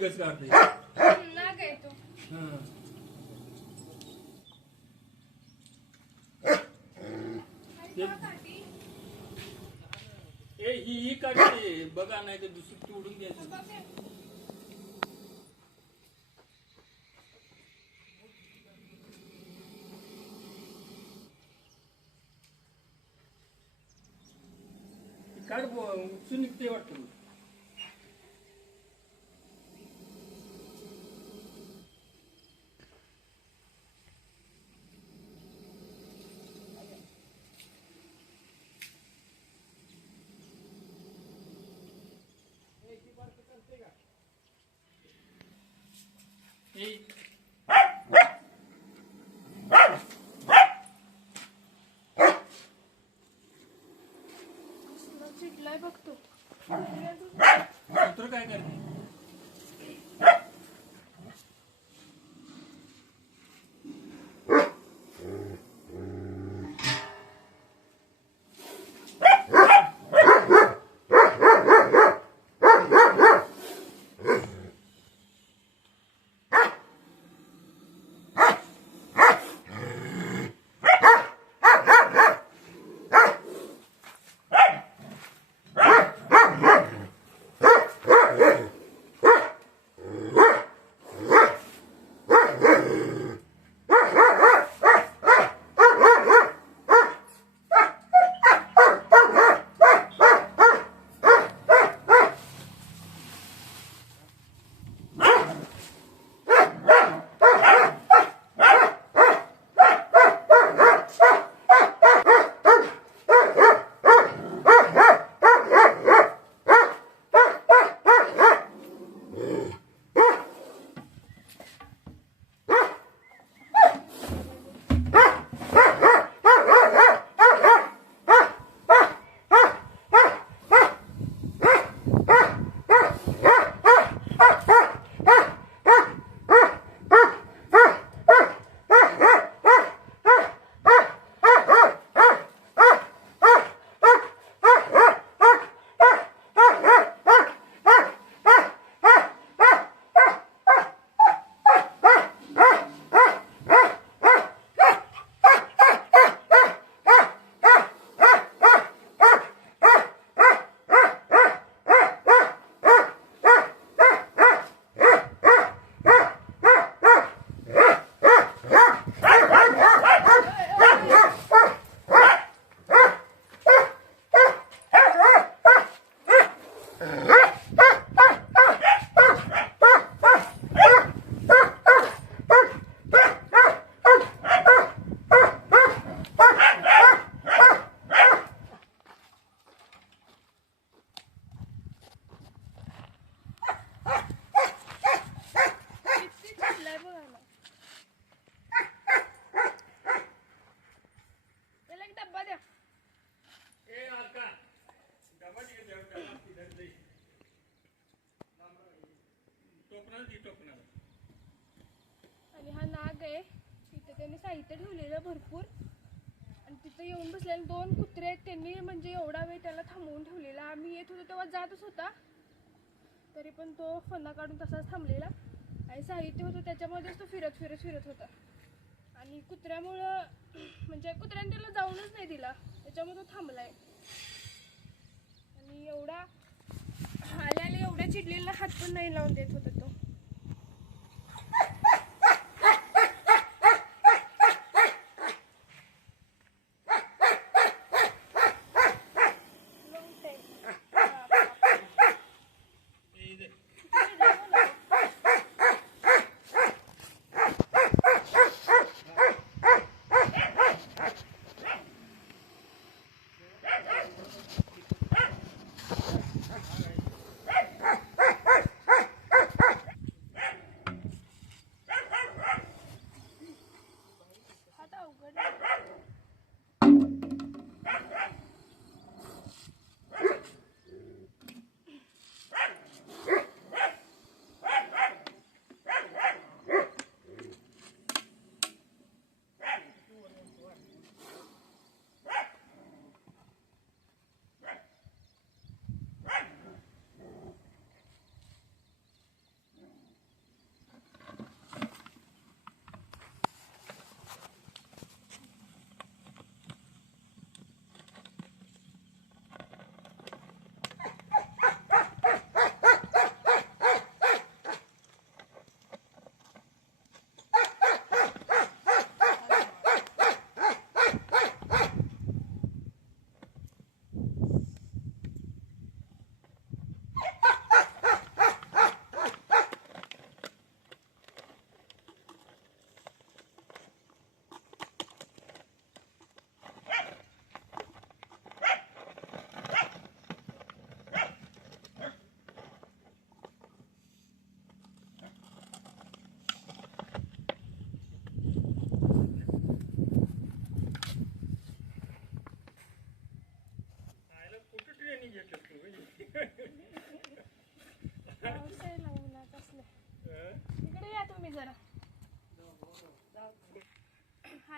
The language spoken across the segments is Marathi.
कस काढते ना काय तो ही काढते बघा, नाही तर दुसरी तोडून घ्यायचं. काढ उचून निघते वाटतं. चिडलाय बघतो. कुत्र काय करते? आणि हा नाग आहे. तिथे त्यांनी साहित्य ठेवलेलं भरपूर आणि तिथे येऊन बसलेले 2 कुत्रे आहेत. त्यांनी म्हणजे एवढा वेळ त्याला थांबवून ठेवलेला. आम्ही येत होतो तेव्हा जातच होता, तरी पण तो फन्ना काढून तसाच थांबलेला आणि साहित्य होतं त्याच्यामध्येच तो फिरत होता. आणि कुत्र्यामुळं म्हणजे कुत्र्याने त्याला जाऊनच नाही दिला, त्याच्यामुळे तो थांबलाय. आणि एवढा आल्याला एवढ्या चिडलेला हात पण नाही लावून देत होता तो.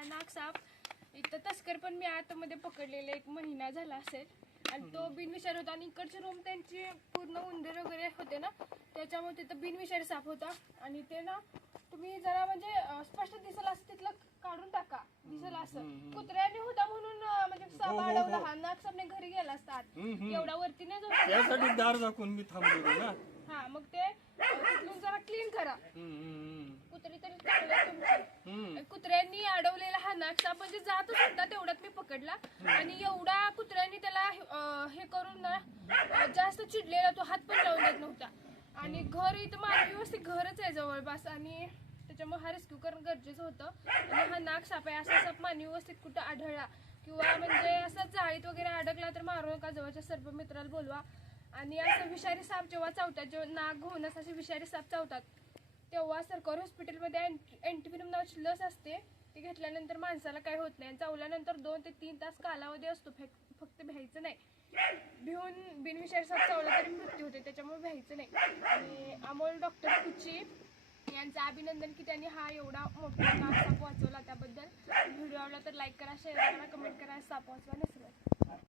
हा नागसाप इथं तस्कर पण मी आतमध्ये पकडलेला 1 महिना झाला असेल आणि तो बिनविषारी होता आणि इकडची रूम त्यांची पूर्ण उंदीर वगैरे होते ना त्याच्यामुळे तिथं बिनविषारी साप होता आणि ते ना तुम्ही जरा म्हणजे स्पष्ट दिसेल असं तिथलं काढून टाका दिसेल असं कुत्र्याने होता म्हणून म्हणजे साप अडवला हा नागसापने घरी गेला असतात एवढा वरती नाही जाऊ त्यासाठी दार दाखवून मी थांबलो ना. हा मग ते तिथून जरा क्लीन करा कुत्री तरी चांगले आहे तुमची. कुत्र्यांनी अडवलेला हा नागसाप म्हणजे जातच होता तेवढ्यात मी पकडला आणि एवढा कुत्र्यांनी त्याला हे करून ना जास्त चिडलेला तो हात पण लावून देत नव्हता आणि घर इथं माझं व्यवस्थित घरच आहे जवळपास आणि त्याच्यामुळे हा रेस्क्यू करणं गरजेचं होतं आणि हा नागसाप आहे असा साप मानवी व्यवस्थित कुठं आढळला किंवा म्हणजे असं जाळीत वगैरे अडकला तर मारू नका जवळच्या सर्प मित्राला बोलवा. आणि असं विषारी साप जेव्हा चावतात जेव्हा नाग घोणस असे विषारी साप चावतात तेव्हा सरकारी हॉस्पिटलमध्ये अँटीव्हेनम नावाची लस असते ती घेतल्यानंतर माणसाला काही होत नाही चावल्यानंतर 2 ते 3 तास कालावधी असतो फक्त भ्यायचं नाही भिवून बिनविषारी साप चावला तरी मृत्यू होते त्याच्यामुळे भ्यायचं नाही. आणि अमोल डॉक्टर कुची यांचं अभिनंदन की त्यांनी हा एवढा मोठा नाग साप वाचवला त्याबद्दल. व्हिडिओ आवडला तर लाईक करा शेअर करा कमेंट करा साप वाचवा नसलं.